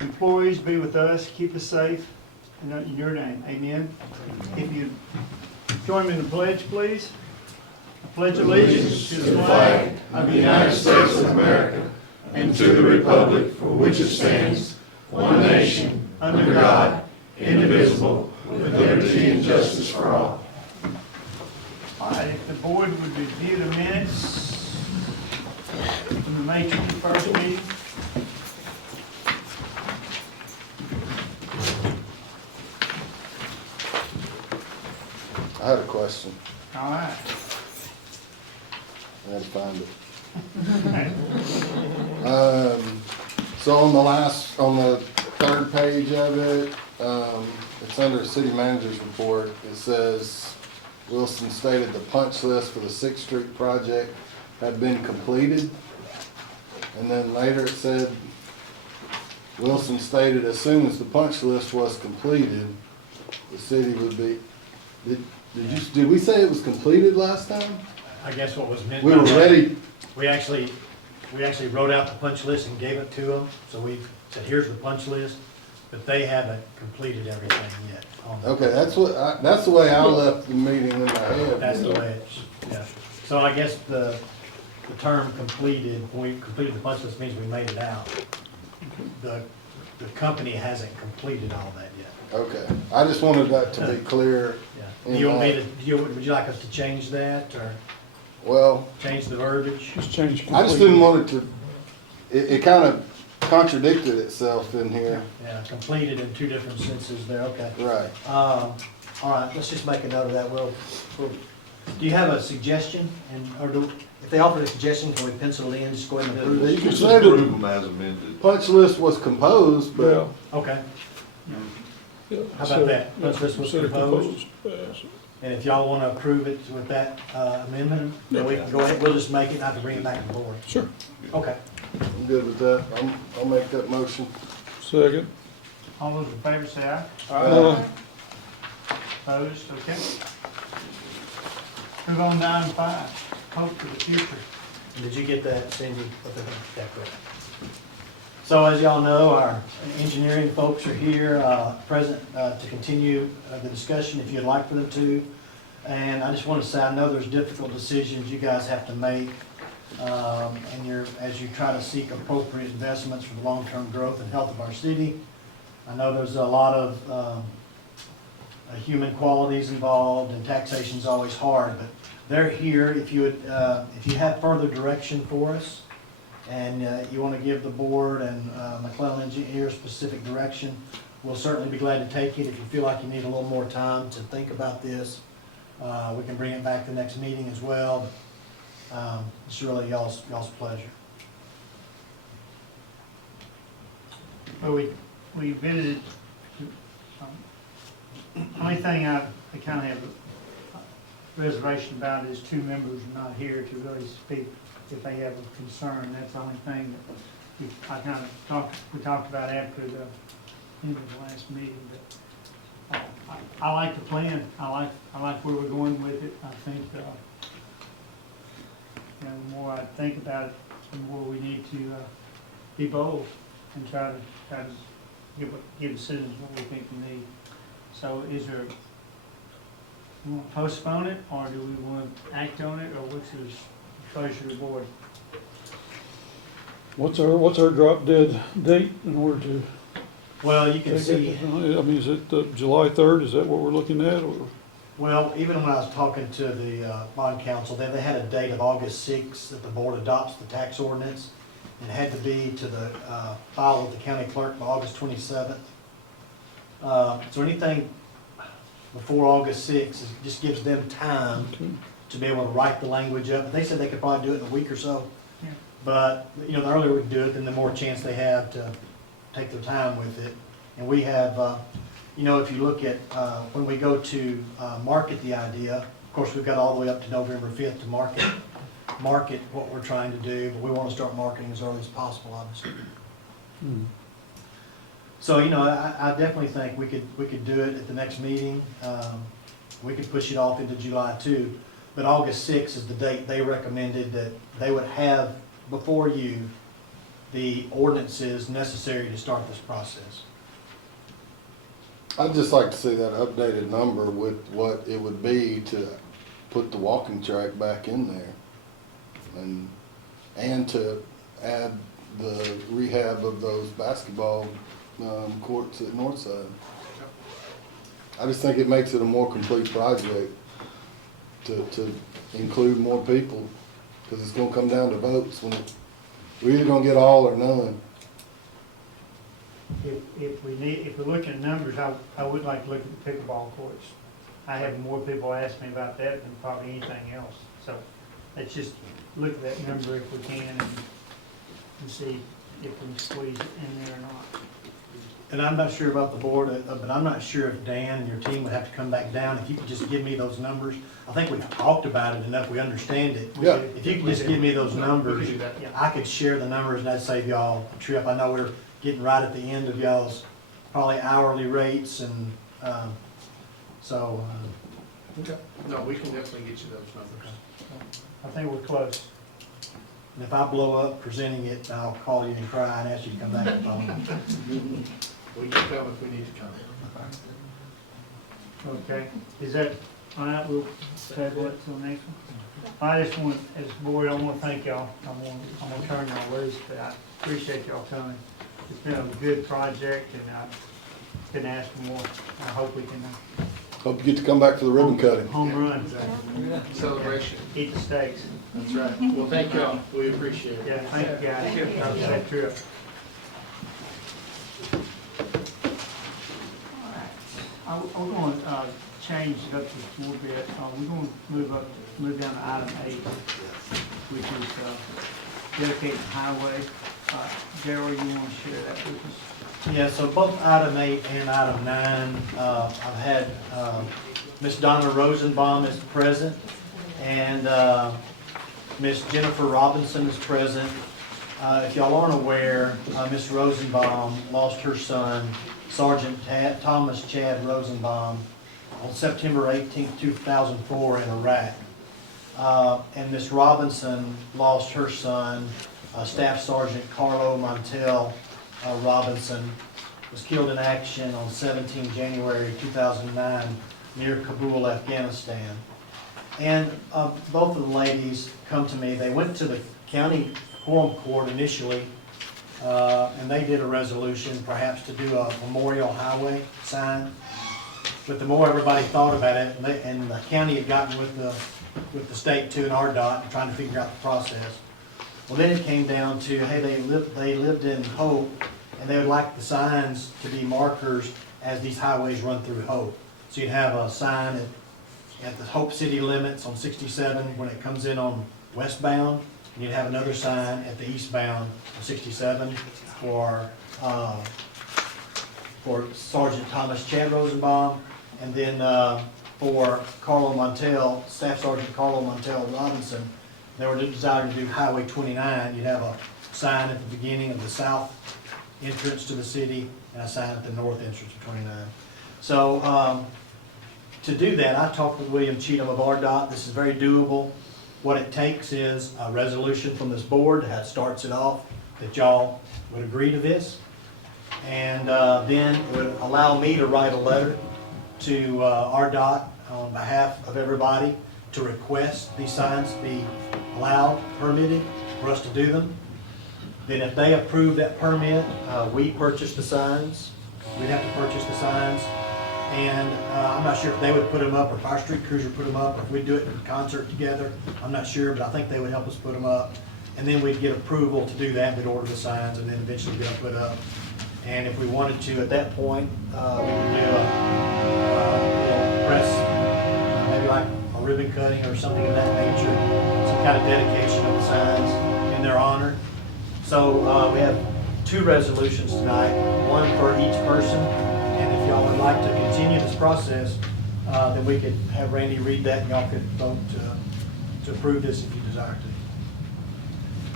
employees be with us, keep us safe, in your name, amen. If you join me in the pledge, please. I pledge allegiance to the flag of the United States of America and to the republic for which it stands, one nation, under God, indivisible, with liberty and justice for all. All right, if the board would review the minutes from the May 21st meeting. I had a question. All right. I had to find it. So on the third page of it, it's under City Manager's report. It says Wilson stated the punch list for the 6th Street project had been completed. And then later it said Wilson stated as soon as the punch list was completed, the city would be, did we say it was completed last time? I guess what was meant We by were that, ready. we actually wrote out the punch list and gave it to them. So we said, here's the punch list, but they haven't completed everything yet. on the- Okay, that's the way I left the meeting in my head. That's the way it's, yeah. So I guess the term completed, when we completed the punch list means we made it out. The company hasn't completed all that yet. Okay, I just wanted that to be clear. Yeah. Do you want me to, would you like us to change that or Well, change the verbiage? Just change. I just didn't want it to, it kind of contradicted itself in here. Yeah, completed in two different senses there, okay. Right. All right, let's just make a note of that. We'll, do you have a suggestion? If they offer a suggestion, can we pencil it in, just go ahead and approve You it? can Just say approve the them as amended. punch list was composed, but Okay, Yeah. How about that? Punch list was Consider proposed. yes. and if y'all want to approve it with that amendment, then we can go ahead, we'll just make it, not to bring it back to the board. Sure. Okay. I'm good with that. I'll make that motion. Second. All those in favor say aye. Opposed, okay. Move on down to 5, hope for the future. Did you get that, Cindy? Okay, correct. So as y'all know, our engineering folks are here, present to continue the discussion if you'd like for them to. And I just want to say, I know there's difficult decisions you guys have to make, and as you try to seek appropriate investments for the long-term growth and health of our city. I know there's a lot of human qualities involved, and taxation's always hard, but they're here if you have further direction for us, and you want to give the board and McClellan Engineer specific direction, we'll certainly be glad to take it. If you feel like you need a little more time to think about this, we can bring it back to the next meeting as well. It's really y'all's pleasure. Well, we visited, only thing I kind of have a reservation about is 2 members are not here to really speak if they have a concern. That's the only thing that we talked about after the end of the last meeting. But I like the plan. I like where we're going with it. I think the more I think about it, the more we need to be bold and try to give the citizens what we think we need. So is there, we want to postpone it, or do we want to act on it, or what's the pleasure of the board? What's our drop dead date in order to? Well, you can see. I mean, is it July 3rd? Is that what we're looking at, or? Well, even when I was talking to the bond council, they had a date of August 6th that the board adopts the tax ordinance. It had to be to the file with the county clerk by August 27th. So anything before August 6th just gives them time to be able to write the language up. They said they could probably do it in a week or so. Yeah. But, the earlier we can do it, then the more chance they have to take their time with it. And we have, if you look at when we go to market the idea, of course, we've got all the way up to November 5th to market what we're trying to do, but we want to start marketing as early as possible, obviously. So, I definitely think we could do it at the next meeting. We could push it off into July too, but August 6th is the date they recommended that they would have before you the ordinances necessary to start this process. I'd just like to see that updated number with what it would be to put the walking track back in there. And to add the rehab of those basketball courts at Northside. I just think it makes it a more complete project to include more people, because it's gonna come down to votes when we're either gonna get all or none. If we're looking at numbers, I would like to look at the pickleball courts. I have more people ask me about that than probably anything else. So let's just look at that number if we can and see if we can squeeze it in there or not. And I'm not sure about the board, but I'm not sure if Dan and your team would have to come back down. If you could just give me those numbers. I think we've talked about it enough, we understand it. Yeah. If you could just give me those numbers, do that. I could share the numbers and that'd save y'all a trip. I know we're getting right at the end of y'all's probably hourly rates and, so, Okay. No, we can definitely get you those numbers. I think we're close. and if I blow up presenting it, I'll call you and cry and ask you to come back and talk. We can come if we need to come. Okay, is that, all right, we'll table it till next one? I just want, as a board, I want to thank y'all. I'm gonna turn y'all loose, but I appreciate y'all coming. It's been a good project, and I couldn't ask for more. I hope we can Hope you get to come back for the ribbon cutting. home run, Celebration. eat the steaks. That's right. Well, thank y'all. We appreciate it. Yeah, thank you guys. Have a safe trip. I'm going to change it up just a little bit. We're going to move down to item 8, which is dedicated highway. J.R., you want to share that with us? Yeah, so both item 8 and item 9, I've had Miss Donna Rosenbaum is present, and Miss Jennifer Robinson is present. If y'all aren't aware, Miss Rosenbaum lost her son, Sergeant Thomas Chad Rosenbaum, on September 18, 2004 in Iraq. And Miss Robinson lost her son, Staff Sergeant Carlo Montel Robinson, was killed in action on 17 January 2009 near Kabul, Afghanistan. And both of the ladies come to me. They went to the county quorum court initially, and they did a resolution perhaps to do a memorial highway sign. But the more everybody thought about it, and the county had gotten with the state too and RDOT and trying to figure out the process. Well, then it came down to, hey, they lived in Hope, and they would like the signs to be markers as these highways run through Hope. So you'd have a sign at the Hope city limits on 67 when it comes in on westbound, and you'd have another sign at the eastbound on 67 for Sergeant Thomas Chad Rosenbaum, and then for Carlo Montel, Staff Sergeant Carlo Montel Robinson. They were desiring to do Highway 29. You'd have a sign at the beginning of the south entrance to the city and a sign at the north entrance of 29. So to do that, I talked with William Cheatham of RDOT. This is very doable. What it takes is a resolution from this board that starts it off, that y'all would agree to this. And then it would allow me to write a letter to RDOT on behalf of everybody to request these signs to be allowed, permitted, for us to do them. Then if they approve that permit, we purchase the signs. We'd have to purchase the signs. And I'm not sure if they would put them up, or if our street crews would put them up, or if we'd do it in concert together. I'm not sure, but I think they would help us put them up. And then we'd get approval to do that, we'd order the signs, and then eventually get them put up. And if we wanted to, at that point, we would do a little press, maybe like a ribbon cutting or something of that nature, some kind of dedication of the signs in their honor. So we have 2 resolutions tonight, one for each person. And if y'all would like to continue this process, then we could have Randy read that, and y'all could vote to approve this if you desire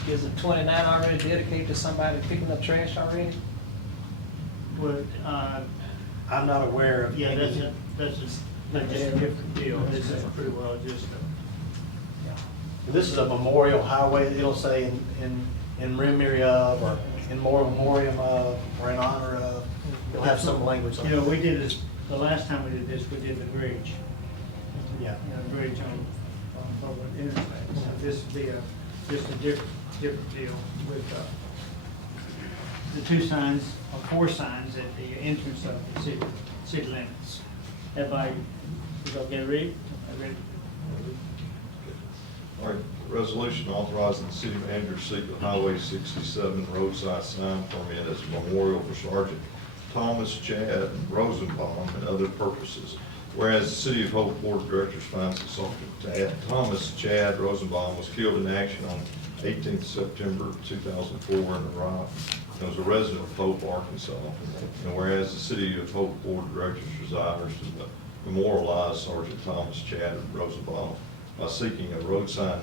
to. Is it 29 already dedicated to somebody picking up trash already? But, I'm not aware of yeah, any. that's just a different deal. This is pretty well just This is a memorial highway. It'll say in memory of, or in memoriam of, or in honor of. You'll have some language like You know, that. we did this, the last time we did this, we did the bridge. Yeah. You know, bridge on public interstate. So this would be just a different deal with, the two signs, or four signs at the entrance of the city limits. Everybody, is okay, read? Ready? All right, resolution authorizing the city manager to seek a Highway 67 roadside sign permit as a memorial for Sergeant Thomas Chad Rosenbaum and other purposes. Whereas the City of Hope Board of Directors finds that Sergeant Thomas Chad Rosenbaum was killed in action on 18th September 2004 in Iraq and was a resident of Hope, Arkansas. And whereas the City of Hope Board of Directors desires to memorialize Sergeant Thomas Chad Rosenbaum by seeking a roadside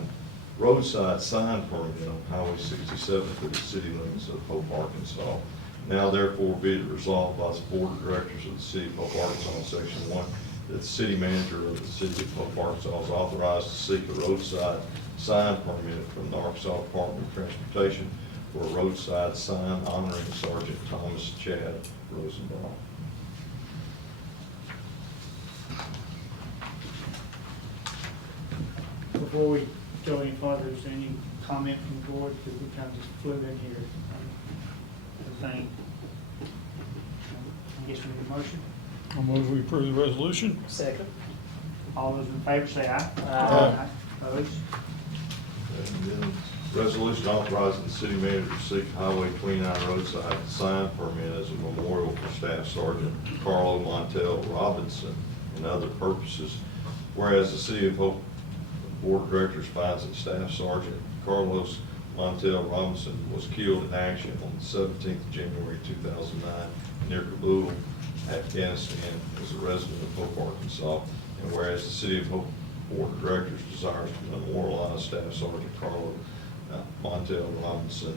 sign permit on Highway 67 through the city limits of Hope, Arkansas. Now therefore be it resolved by the Board of Directors of the City of Hope, Arkansas, in Section 1, that the city manager of the City of Hope, Arkansas is authorized to seek a roadside sign permit from the Arkansas Department of Transportation for a roadside sign honoring Sergeant Thomas Chad Rosenbaum. Before we go any further, is there any comment from the board, because we kind of just flew in here, the thing. I guess we need a motion. I'll move we approve the resolution. Second. All those in favor say aye. Aye. Opposed? And then resolution authorizing the city manager to seek Highway 29 roadside sign permit as a memorial for Staff Sergeant Carlo Montel Robinson and other purposes. Whereas the City of Hope Board of Directors finds that Staff Sergeant Carlos Montel Robinson was killed in action on the 17th of January 2009 near Kabul, Afghanistan, as a resident of Hope, Arkansas. And whereas the City of Hope Board of Directors desires to memorialize Staff Sergeant Carlo Montel Robinson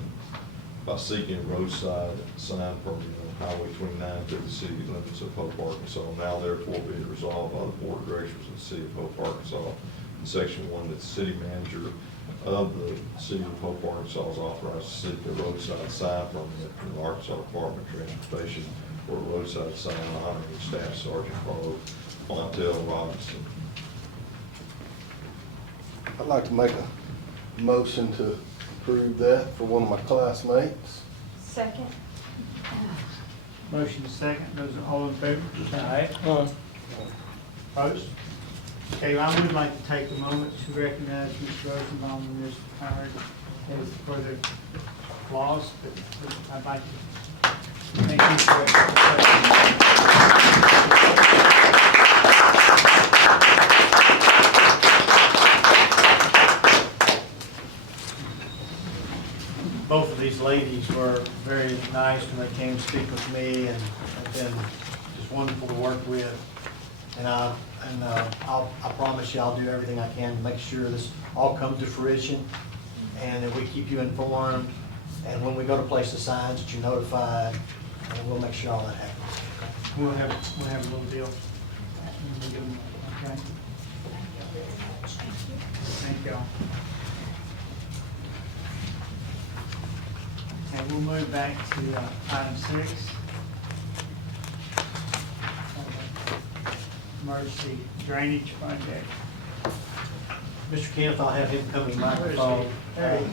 by seeking a roadside sign permit on Highway 29 through the city limits of Hope, Arkansas. Now therefore be it resolved by the Board of Directors of the City of Hope, Arkansas, in Section 1, that the city manager of the City of Hope, Arkansas is authorized to seek a roadside sign permit from the Arkansas Department of Transportation for a roadside sign honoring Staff Sergeant Carlo Montel Robinson. I'd like to make a motion to approve that for one of my classmates. Second. Motion is second, those are all in favor? Aye. Opposed? Okay, I would like to take a moment to recognize Ms. Rosenbaum and Ms. Howard as for their flaws, but I'd like to thank you for Both of these ladies were very nice when they came to speak with me, and have been just wonderful to work with. And I promise you I'll do everything I can to make sure this all comes to fruition, and that we keep you informed. And when we go to place the signs, that you're notified, and we'll make sure all that happens. We'll have a little deal. Okay? Thank y'all. Okay, we'll move back to item 6. Emergency drainage project. Mr. Kenneth, I'll have him come to the microphone. Hey,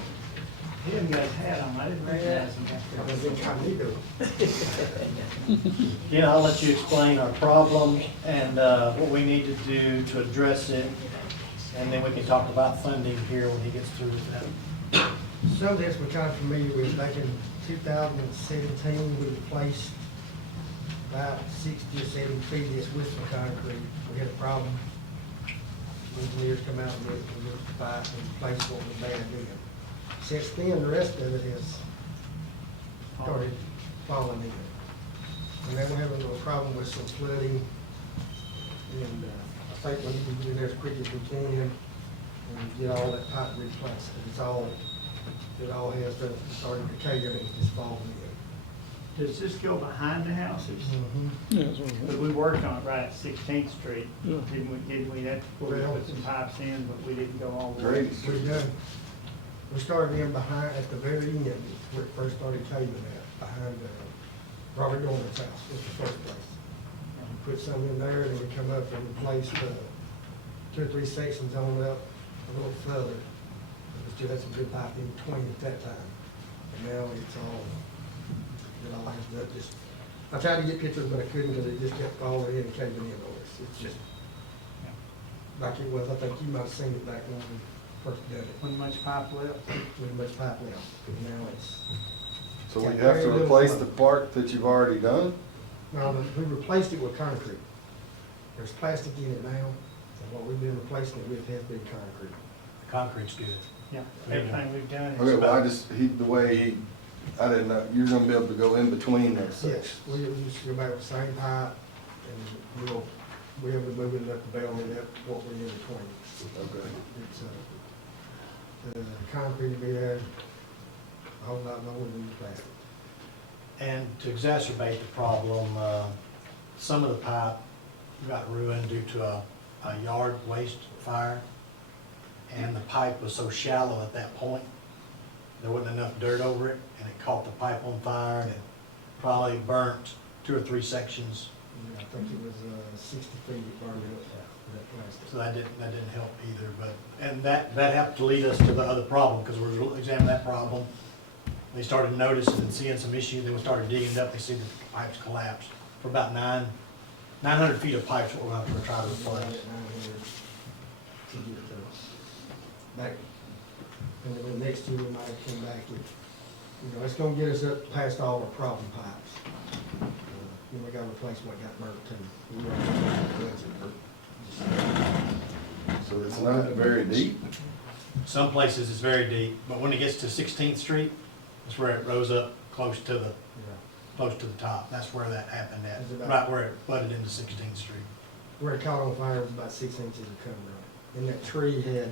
he didn't got his hat on, I didn't recognize him back there. Yeah, I'll let you explain our problem and what we need to do to address it, and then we can talk about funding here when he gets through with that. Some of this we're kind of familiar with. Back in 2017, we replaced about 60 or 70 previous with some concrete. We had a problem. Engineers come out and looked at the pipe and replaced what was bad then. Since then, the rest of it has started falling in. And then we're having a problem with some flooding. And I think we need to do that as quick as we can and get all that pipe replaced. It all has started to decay and it's just falling in. Does this go behind the houses? Yeah, that's what it Because was. we worked on it right at 16th Street. Yeah. Didn't we? That's where we put some pipes in, but we didn't go all the way. Great. We've done, We started in behind, at the very end, where it first started caving at, behind, Robert Norman's house, was the first place. We put some in there, then we come up and replaced, 2 or 3 sections on up a little further. We still had some good pipe in between at that time. And now it's all, it all has up just, I tried to get pictures, but I couldn't because it just kept falling in and caving in on us. It's just, like it was, I think you might have seen it back when we first did it. Wasn't much pipe left. With much pipe left, but now it's. So we have to replace the part that you've already done? No, we replaced it with concrete. There's plastic in it now, and what we've been replacing it with has been concrete. Concrete's good. Yeah, everything we've done is Okay, well, about, the way he, I didn't know, you're gonna be able to go in between those sections. Yes, we just go back with the same pipe, and we'll be moving it up the bell and up what we're in between. Okay. It's, the concrete will be there, a whole lot more than the plastic. And to exacerbate the problem, some of the pipe got ruined due to a yard waste fire. And the pipe was so shallow at that point, there wasn't enough dirt over it, and it caught the pipe on fire, and it probably burnt 2 or 3 sections. I think it was 60 feet it burned up that plastic. So that didn't help either, but, and that happened to lead us to the other problem, because we were examining that problem. They started noticing and seeing some issues, then we started digging it up, they see the pipes collapsed. For about 900 feet of pipes, what we're going to try to replace. To get back, and then the next year we might come back with, it's gonna get us up past all our problem pipes. Then we gotta replace what got burnt too. So it's not very deep? Some places it's very deep, but when it gets to 16th Street, that's where it rose up close to the top. That's where that happened at, right where it butted into 16th Street. Where it caught on fire was about 6 inches of cover. And that tree had,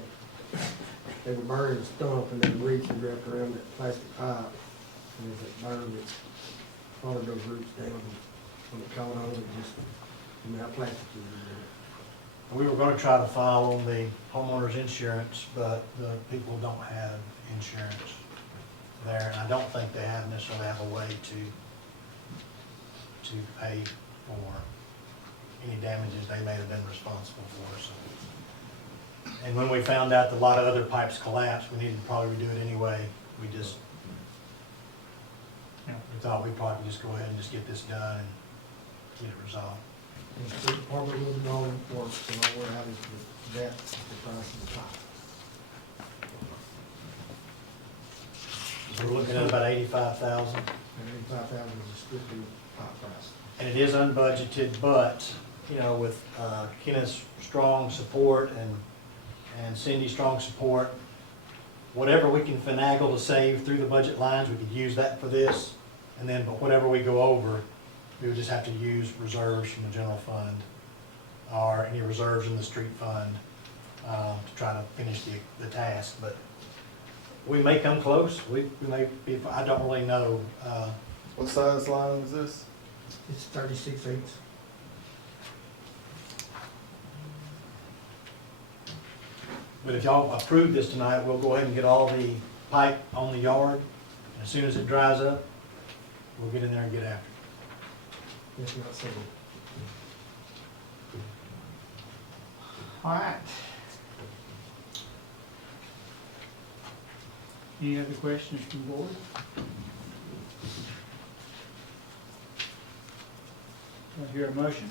they were burning the stump and then roots were wrapped around that plastic pipe. And as it burned, it followed those roots down. And when it caught on, it just, that plastic was in We were going to try to file on the homeowner's insurance, but the people don't have insurance there. And I don't think they necessarily have a way to pay for any damages they may have been responsible for. So. And when we found out that a lot of other pipes collapsed, we needed to probably redo it anyway. We thought we'd probably just go ahead and just get this done and get it resolved. And the street department will do all the work, so all we're having is that, the price of the pipe. So we're looking at about 85,000. And 85,000 is strictly pipe price. And it is unbudgeted, but, with Kenneth's strong support and Cindy's strong support, whatever we can finagle to save through the budget lines, we could use that for this. And then, but whatever we go over, we would just have to use reserves from the general fund or any reserves in the street fund to try to finish the task. But we may come close. We may be, I don't really know. What size line is this? It's 36 inches. But if y'all approve this tonight, we'll go ahead and get all the pipe on the yard. And as soon as it dries up, we'll get in there and get after it. It's not single. all right. Any other questions from the board? Do I hear a motion?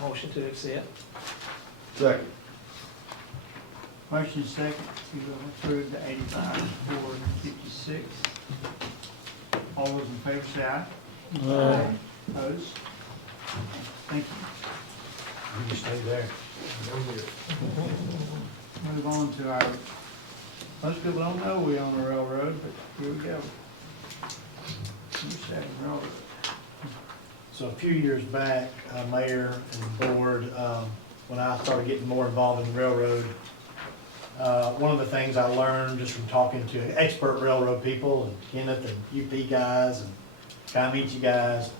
Motion to accept. Second. Motion second to approve the 85,456. All those in favor say aye. Aye. Opposed? Thank you. You stay there. Move on to our, most people don't know we own a railroad, but here we go. New Railroad. So a few years back, mayor and the board, when I started getting more involved in the railroad, one of the things I learned just from talking to expert railroad people and Kenneth and UP guys and Comanche guys,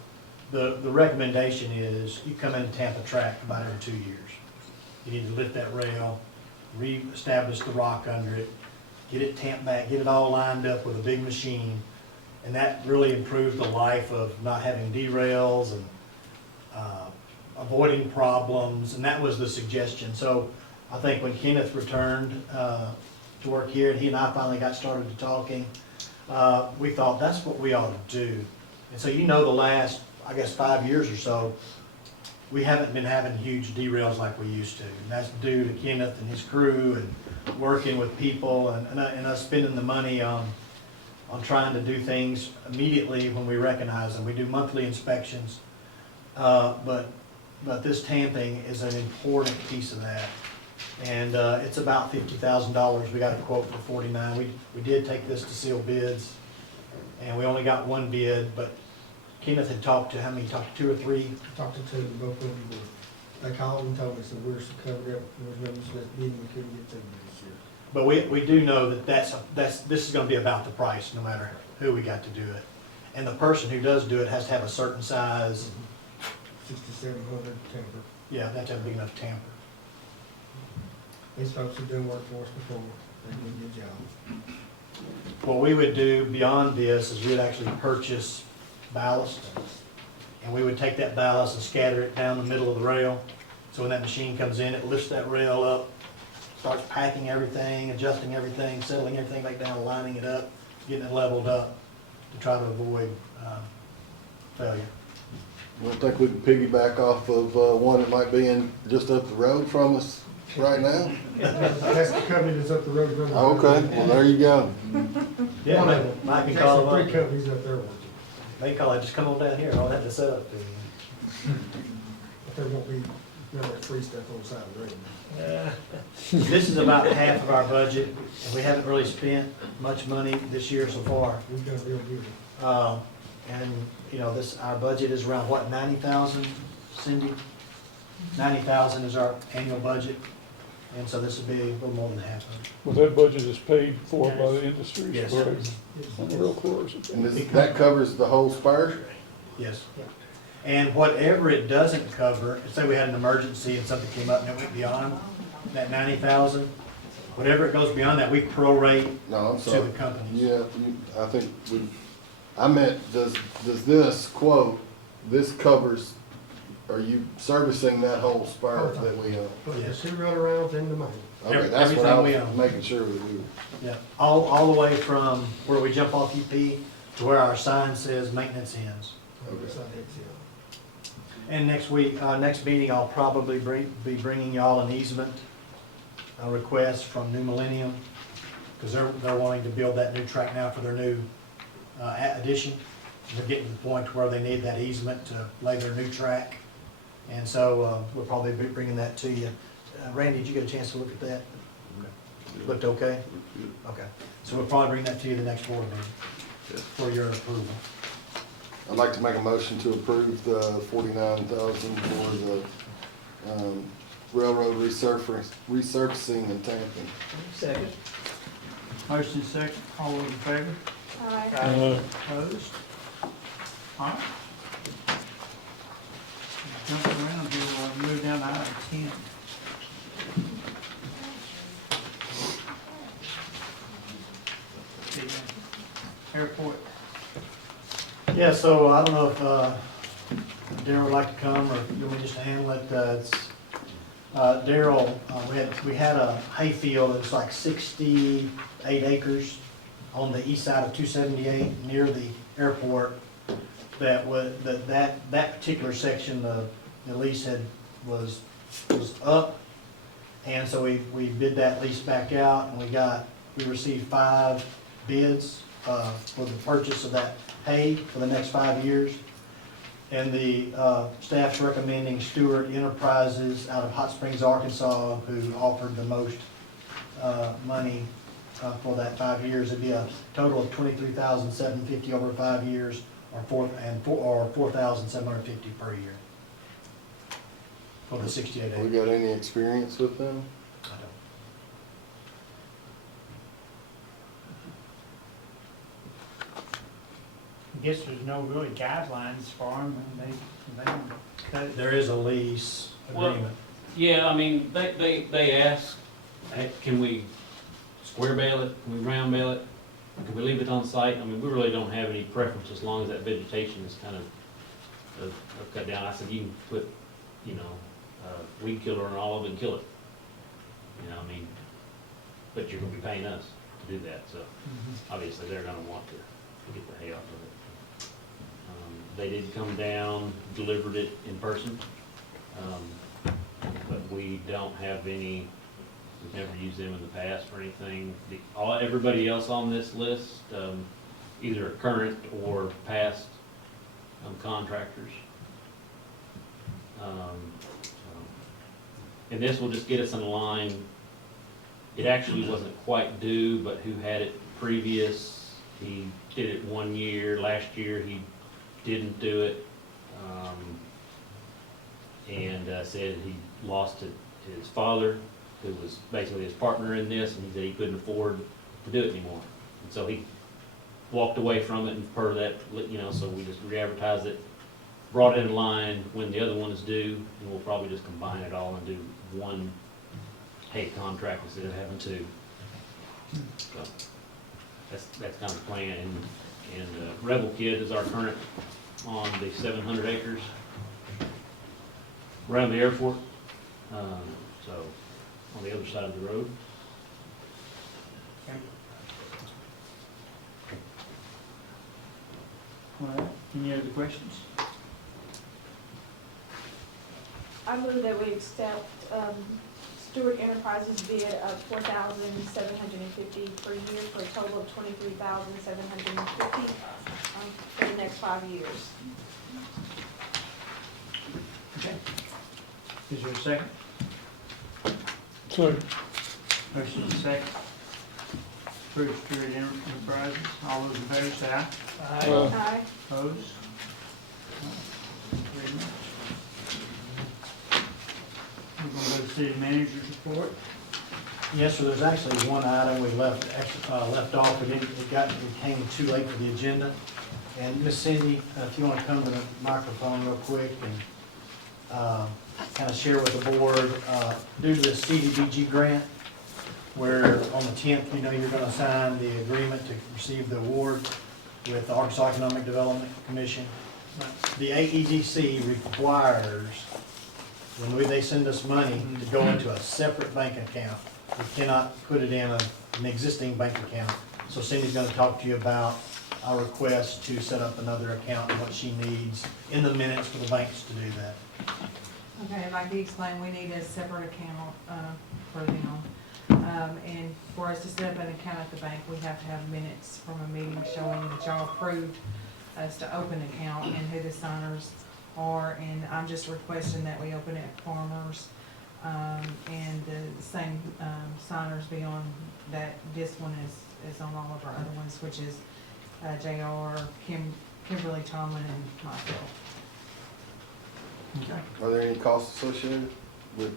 the recommendation is you come in and tamp a track about every 2 years. You need to lift that rail, re-establish the rock under it, get it tamped back, get it all lined up with a big machine. And that really improved the life of not having derails and avoiding problems, and that was the suggestion. So I think when Kenneth returned to work here, and he and I finally got started to talking, we thought that's what we ought to do. And so, you know, the last, I guess, 5 years or so, we haven't been having huge derails like we used to. And that's due to Kenneth and his crew and working with people and us spending the money on trying to do things immediately when we recognize them. We do monthly inspections, but this tamping is an important piece of that. And it's about $50,000. We got a quote for 49. We did take this to seal bids, and we only got one bid, but Kenneth had talked to, how many, talked to 2 or 3? Talked to two, both of them were, they called and told us that we're so covered up, there was no such bidding, we couldn't get to this year. But we do know that this is gonna be about the price, no matter who we got to do it. And the person who does do it has to have a certain size. 6,700 temper. Yeah, they have to have a big enough tamper. These folks have done work for us before, they do a good job. What we would do beyond this is we'd actually purchase ballast, and we would take that ballast and scatter it down the middle of the rail. So when that machine comes in, it lifts that rail up, starts packing everything, adjusting everything, settling everything back down, lining it up, getting it leveled up to try to avoid failure. You don't think we can piggyback off of one that might be in just up the road from us right now? That's the company that's up the road. running. Okay, well, there you go. Yeah, One of them. might be There's called actually up. 3 companies up there working, They call it, just come on down here, I'll have to set up for you. but there won't be none of that free stuff on the side of the road. This is about half of our budget, and we haven't really spent much money this year so far. We've done real good. And, you know, our budget is around, what, 90,000, Cindy? 90,000 is our annual budget, and so this would be a little more than half of it. Well, that budget is paid for by the industry, Yes. correct? On the real close. And that covers the whole spur? Yes. And whatever it doesn't cover, say we had an emergency and something came up and it went beyond that 90,000, whatever it goes beyond that, we prorate No, I'm to sorry. the companies. Yeah, I think I meant, does this quote, this covers, are you servicing that whole spur that we own? But the Yes. 2 runarounds in the main. Okay, that's what I Everything we was own. making sure that we were. Yeah, all the way from where we jump off UP to where our sign says maintenance ends. Beside Exxon. And next week, next meeting, I'll probably be bringing y'all an easement, a request from New Millennium, because they're wanting to build that new track now for their new addition. They're getting to the point where they need that easement to lay their new track. And so we'll probably be bringing that to you. Randy, did you get a chance to look at that? Looked okay? Okay. So we'll probably bring that to you the next board meeting for your approval. I'd like to make a motion to approve the 49,000 for the railroad resurfacing and tamping. Second. Motion second, all those in favor? Opposed? All right. Jump around here, we'll move down to item 10. The airport. Yeah, so I don't know if Darryl would like to come, or if you want me just to handle it. Darryl, we had a hay field that's like 68 acres on the east side of 278 near the airport. That particular section, the lease was up, and so we bid that lease back out, and we received 5 bids for the purchase of that hay for the next 5 years. And the staff's recommending Stuart Enterprises out of Hot Springs, Arkansas, who offered the most money for that 5 years. It'd be a total of $23,750 over 5 years, or $4,750 per year for the 68 We acres. got any experience with them? I don't. I guess there's no really guidelines for them, and they don't cut it. There is a lease Well- agreement. Yeah, I mean, they ask, hey, can we square ballot, can we round ballot? Can we leave it on site? I mean, we really don't have any preference as long as that vegetation is kind of cut down. I said, you can put, you know, weed killer on all of it and kill it. You know, I mean, but you're gonna be paying us to do that, so obviously they're gonna want to get the hay off of it. They did come down, delivered it in person, but we don't have any, we've never used them in the past for anything. Everybody else on this list, either current or past contractors. And this will just get us in line. It actually wasn't quite due, but who had it previous, he did it 1 year. Last year, he didn't do it. And said he lost it to his father, who was basically his partner in this, and he said he couldn't afford to do it anymore. And so he walked away from it, and per that, you know, so we just re-advertised it, brought it in line when the other one is due, and we'll probably just combine it all and do one hay contract instead of having two. So that's kind of the plan. And Rebel Kid is our current on the 700 acres around the airport, so on the other side of the road. All right, any other questions? I move that we accept Stewart Enterprises bid of $4,750 per year for a total of $23,750 for the next 5 years. Okay. Is there a second? Second. Motion is second. Approve Stewart Enterprises. All those in favor say aye. Aye. Opposed? Very much. We're going to go to city manager's report. Yes, sir, there's actually one item we left off, it came too late for the agenda. And Miss Cindy, if you want to come to the microphone real quick and kind of share with the board, due to the CDBG grant, where on the 10th, you know, you're going to sign the agreement to receive the award with the Arkansas Economic Development Commission. The AEDC requires, when they send us money, to go into a separate bank account. We cannot put it in an existing bank account. So Cindy's going to talk to you about our request to set up another account and what she needs in the minutes for the banks to do that. Okay, like he explained, we need a separate account for them. And for us to set up an account at the bank, we have to have minutes from a meeting showing that y'all approved us to open an account and who the signers are. And I'm just requesting that we open it at Farmers, and the same signers be on that. This one is on all of our other ones, which is J.R., Kimberly Tomlin, and myself. Okay. Are there any costs associated with,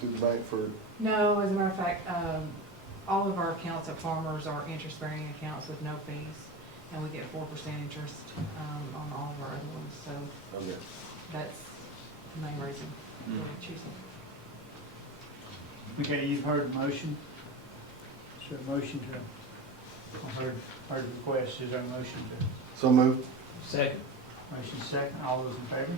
through the bank for? No, as a matter of fact, all of our accounts at Farmers are interest-bearing accounts with no fees, and we get 4% interest on all of our other ones. So Okay. that's the main reason we're choosing. Okay, you've heard the motion. Is there a motion to, I heard the request, is there a motion to? So moved. Second. Motion second, all those in favor?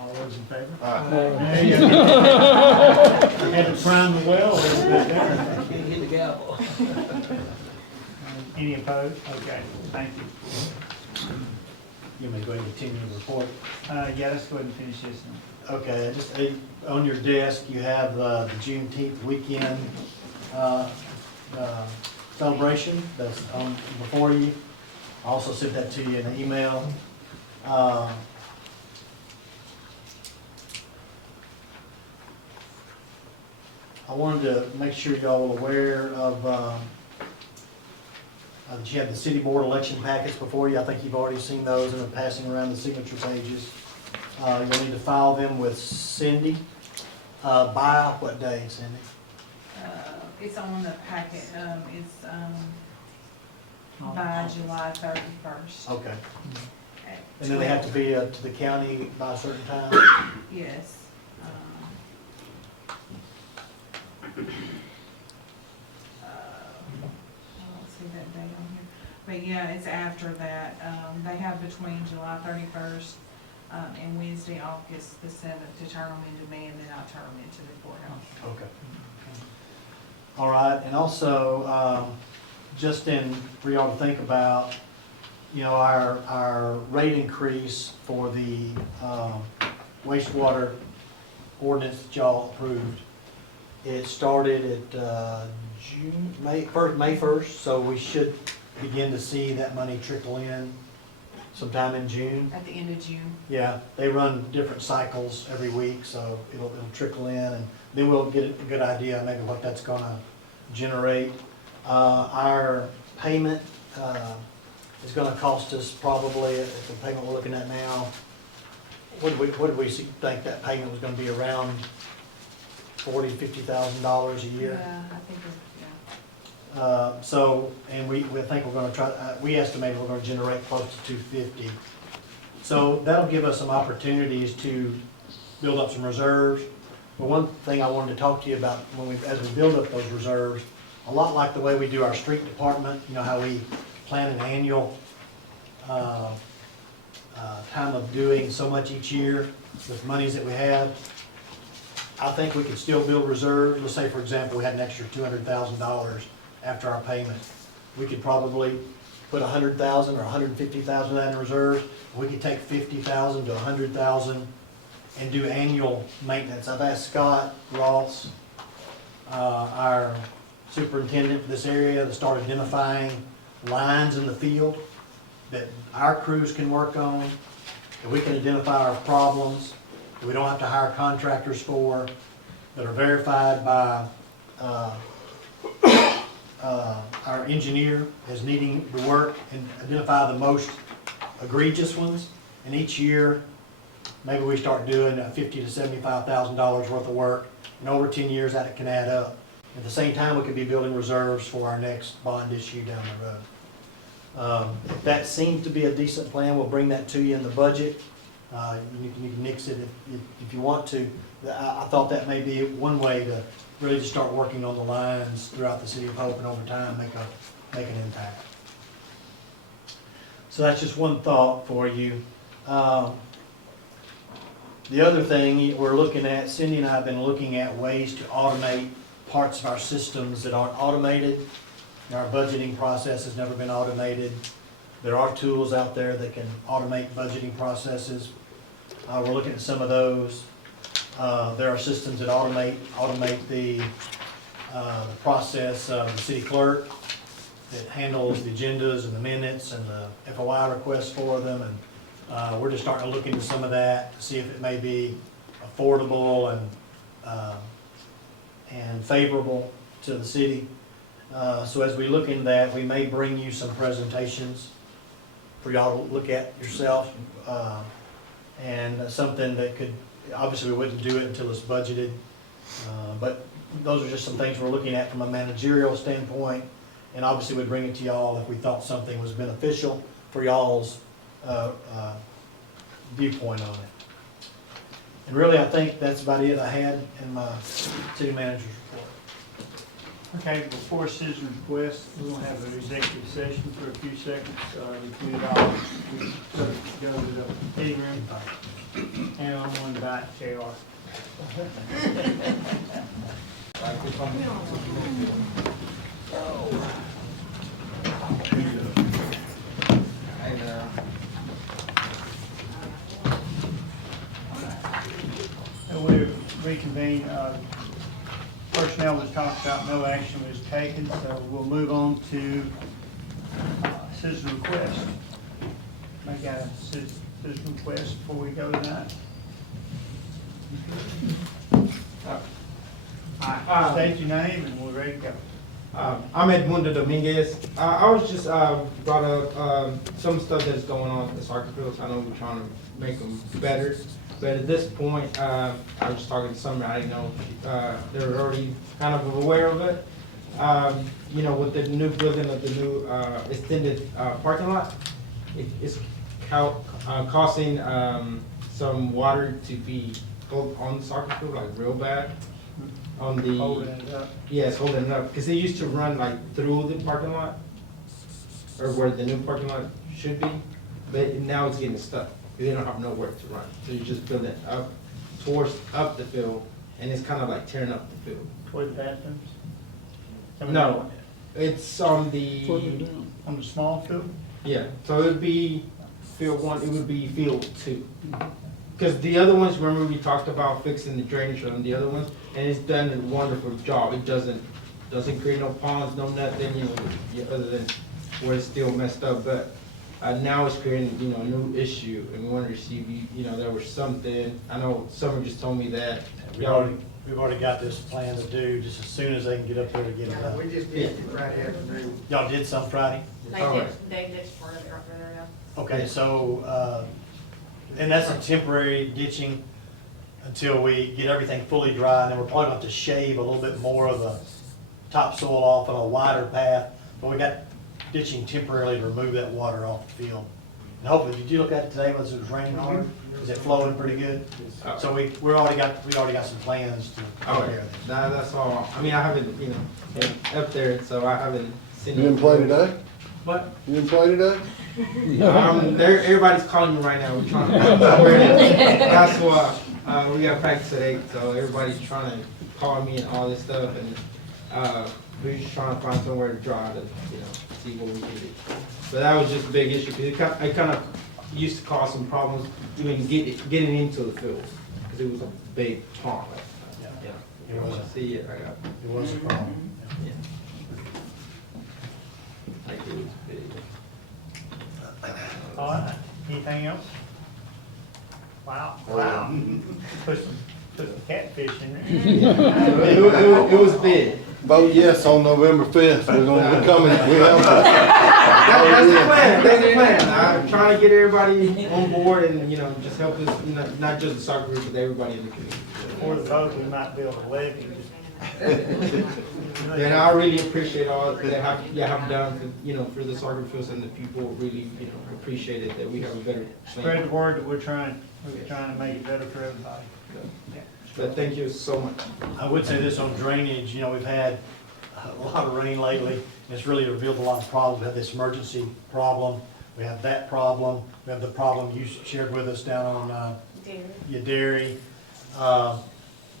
All those in favor? Aye. There you go. I had to prime the well a little bit there. Can't get the gavel. Any opposed? Okay, thank you. You may go ahead and continue the report. Yeah, let's go ahead and finish this one. Okay, just on your desk, you have the Juneteenth weekend celebration that's before you. I also sent that to you in an email. I wanted to make sure y'all were aware of that you have the city board election packets before you. I think you've already seen those and are passing around the signature pages. You'll need to file them with Cindy. By what day, Cindy? It's on the packet. It's by July 31st. Okay. And then they have to be to the county by a certain time? Yes. I don't see that date on here, but yeah, it's after that. They have between July 31st and Wednesday, August the 7th to turn them into me, and then I'll turn them into the courthouse. Okay. All right, and also, just for y'all to think about, you know, our rate increase for the wastewater ordinance that y'all approved. It started at May 1st, so we should begin to see that money trickle in sometime in June. At the end of June. Yeah, they run different cycles every week, so it'll trickle in, and then we'll get a good idea maybe what that's gonna generate. Our payment is gonna cost us probably, if the payment we're looking at now, what did we think that payment was gonna be, around $40,000 to $50,000 a year? Yeah, I think, yeah. So, and we think we're gonna try, we estimate we're gonna generate close to $250. So that'll give us some opportunities to build up some reserves. But one thing I wanted to talk to you about as we build up those reserves, a lot like the way we do our street department, you know, how we plan an annual time of doing so much each year with monies that we have. I think we could still build reserves. Let's say, for example, we had an extra $200,000 after our payment. We could probably put $100,000 or $150,000 of that in reserve. We could take $50,000 to $100,000 and do annual maintenance. I've asked Scott Ross, our superintendent for this area, to start identifying lines in the field that our crews can work on, that we can identify our problems, that we don't have to hire contractors for, that are verified by our engineer as needing the work, and identify the most egregious ones. And each year, maybe we start doing $50,000 to $75,000 worth of work, and over 10 years that can add up. At the same time, we could be building reserves for our next bond issue down the road. If that seems to be a decent plan, we'll bring that to you in the budget. You can nix it if you want to. I thought that may be one way to really just start working on the lines throughout the city of Hope, and over time make an impact. So that's just one thought for you. The other thing we're looking at, Cindy and I have been looking at ways to automate parts of our systems that aren't automated. Our budgeting process has never been automated. There are tools out there that can automate budgeting processes. We're looking at some of those. There are systems that automate the process of the city clerk that handles the agendas and the minutes and the FOI requests for them. And we're just starting to look into some of that to see if it may be affordable and favorable to the city. So as we look into that, we may bring you some presentations for y'all to look at yourself, and something that could, obviously we wouldn't do it until it's budgeted, but those are just some things we're looking at from a managerial standpoint, and obviously we'd bring it to y'all if we thought something was beneficial for y'all's viewpoint on it. And really, I think that's about it I had in my city manager's report. Okay, before citizen request, we're gonna have an executive session for a few seconds, between $20. We go to the meeting room, and I'm gonna invite J.R. And we reconvene, personnel was talked about, no action was taken, so we'll move on to citizen request. I got a citizen request before we go tonight. State your name and we're ready to go. I'm Edmundo Dominguez. I was just brought up some stuff that's going on at the soccer fields. I know we're trying to make them better, but at this point, I was just talking to somebody I didn't know. They're already kind of aware of it. You know, with the new building of the new extended parking lot, it's causing some water to be on the soccer field, like real bad. on the. Holding it up. Yes, holding it up, because they used to run like through the parking lot, or where the new parking lot should be, but now it's getting stuck, they don't have nowhere to run, so you're just building up, up the field, and it's kind of like tearing up the field. Toward the bathrooms? Coming No, down it's on Further the, down. On the small field? yeah, so it would be field 1, it would be field 2. Because the other ones, remember we talked about fixing the drainage on the other ones, and it's done a wonderful job. It doesn't create no ponds, no nothing, other than where it's still messed up. But now it's creating, a new issue, and we wanted to see if there was something. I know someone just told me that. We've already got this plan to do, just as soon as they can get up there to get it Yeah, done. we just did it Friday afternoon. Y'all did some Friday? They did part of it right there now. Okay, so, and that's a temporary ditching until we get everything fully dry, and then we're probably going to have to shave a little bit more of the topsoil off on a wider path, but we got ditching temporarily to remove that water off the field. And hopefully, did you look at it today, was it was raining hard? Is it flowing pretty good? So we already got some plans to take care of it. That's all. I mean, I haven't, been up there, so I haven't seen. You didn't play today? But You didn't play today? everybody's calling me right now. We're trying to where it is. That's why we got practice at 8, so everybody's trying to call me and all this stuff, and we're just trying to find somewhere to draw to, see what we can do. But that was just a big issue because it kind of used to cause some problems even getting into the field because it was a big pond. Yeah. It was a- See it, I got. It was a problem. Yeah. Like it was big. All right, anything else? Wow, Put some catfish in there. It was big. Vote yes on November 5th. We're coming, we have. That's the plan, that's the plan. I'm trying to get everybody on board and, just help us, not just the soccer group, but everybody in the community. Before the vote, we might build a levee. And I really appreciate all that you have done, for the soccer fields, and the people really, appreciate it, that we have a better Spread plan. the word that we're trying to make it better for everybody. But thank you so much. I would say this on drainage, we've had a lot of rain lately, and it's really revealed a lot of problems. We have this emergency problem, we have that problem, we have the problem you shared with us down on, your dairy.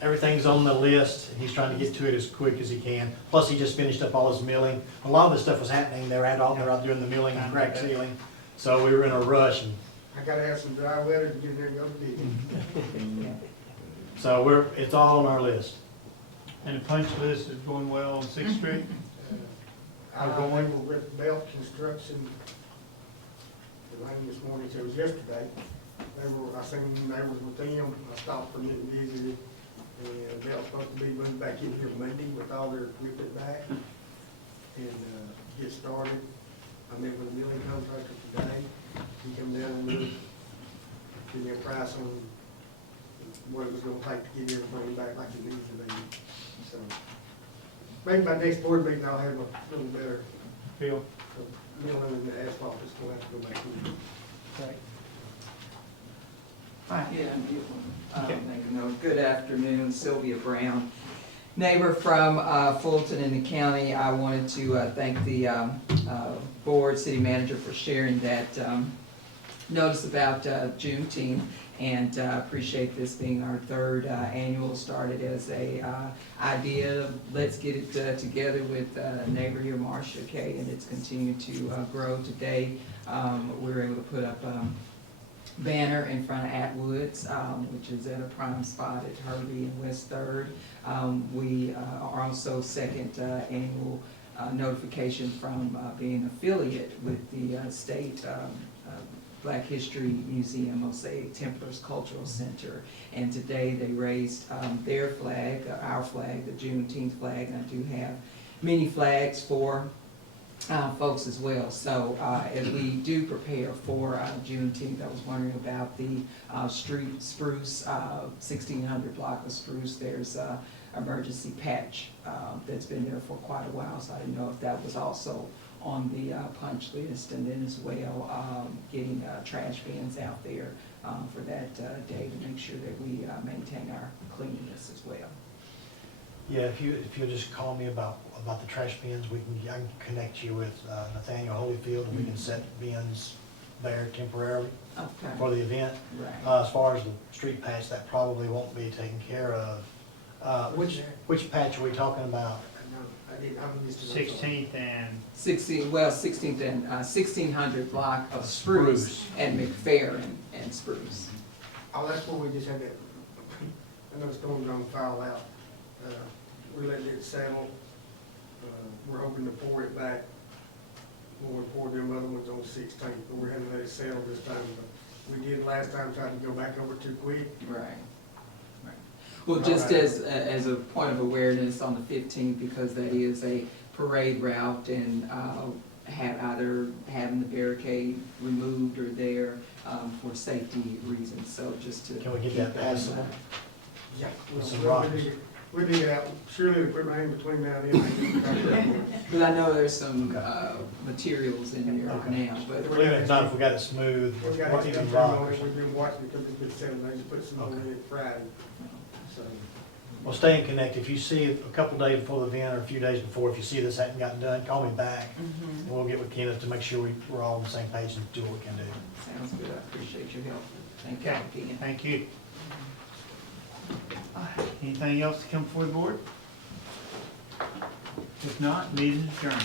Everything's on the list, and he's trying to get to it as quick as he can. Plus, he just finished up all his milling. A lot of this stuff was happening, they were out doing the milling and crack sealing, so we were in a rush, and I gotta have some dry weather to get there and go to bed. so it's all on our list. And the punch list is going well on 6th Street? I went with Belt Construction, the rain this morning, so it was yesterday. I seen they was with them, I stopped for a minute and visited, and Belt's supposed to be moving back in here Monday with all their equipment back, and, get started. I met with a milling contractor today, he come down and looked, give me a price on what it was gonna take to get everything back like it needs to be, so. Maybe by next board meeting, I'll have a little better Phil? milling and the asphalt is gonna have to go back in. Right. Good afternoon, Sylvia Brown, neighbor from Fulton in the county. I wanted to thank the board, city manager for sharing that notice about Juneteenth, and appreciate this being our third annual. Started as a idea of let's get it together with neighbor here, Marcia Kay, and it's continued to grow. Today, we were able to put up banner in front of Atwood's, which is at a prime spot at Herbie and West 3rd. We are also second annual notification from being affiliate with the state Black History Museum, Mosaic Templars Cultural Center. And today they raised their flag, our flag, the Juneteenth flag, and I do have many flags for folks as well. So as we do prepare for Juneteenth, I was wondering about the street spruce, 1600 block of spruce. There's a emergency patch that's been there for quite a while, so I didn't know if that was also on the punch list. And then as well, getting trash bins out there for that day to make sure that we maintain our cleanliness as well. Yeah, if you'll just call me about the trash bins, I can connect you with Nathaniel Holyfield, and we can set bins there temporarily Okay, for the event. right. As far as the street patch, that probably won't be taken care of. Which patch are we talking about? I'm just. 16th and 16th and 1600 block of Spruce and McFerrin and Spruce. Oh, that's where we just had that, I know storm's gonna foul out. We let it settle. We're hoping to pour it back when we pour them other ones on the 16th, but we're having to let it settle this time. But we did last time, tried to go back over too quick. Right. Right. Well, just as a point of awareness on the 15th, because that is a parade route and either having the barricade removed or there for safety reasons, so just to. Can we get that passable? Yeah. With some rocks. We'll dig it out. Surely we put my hand between now and then. Because I know there's some materials in there Okay. now, but. Even if not, if we got it smooth, We've got even it, rocks. we've been watching it because it's been settling. They just put some on it Friday, so. Well, staying connected. If you see a couple days before the event or a few days before, if you see this hadn't gotten done, call me back. And we'll get with Kenneth to make sure we're all on the same page and do what we can do. Sounds good, I appreciate your help. Thank you Okay. again. Thank you. Anything else to come before the board? If not, meeting adjourned.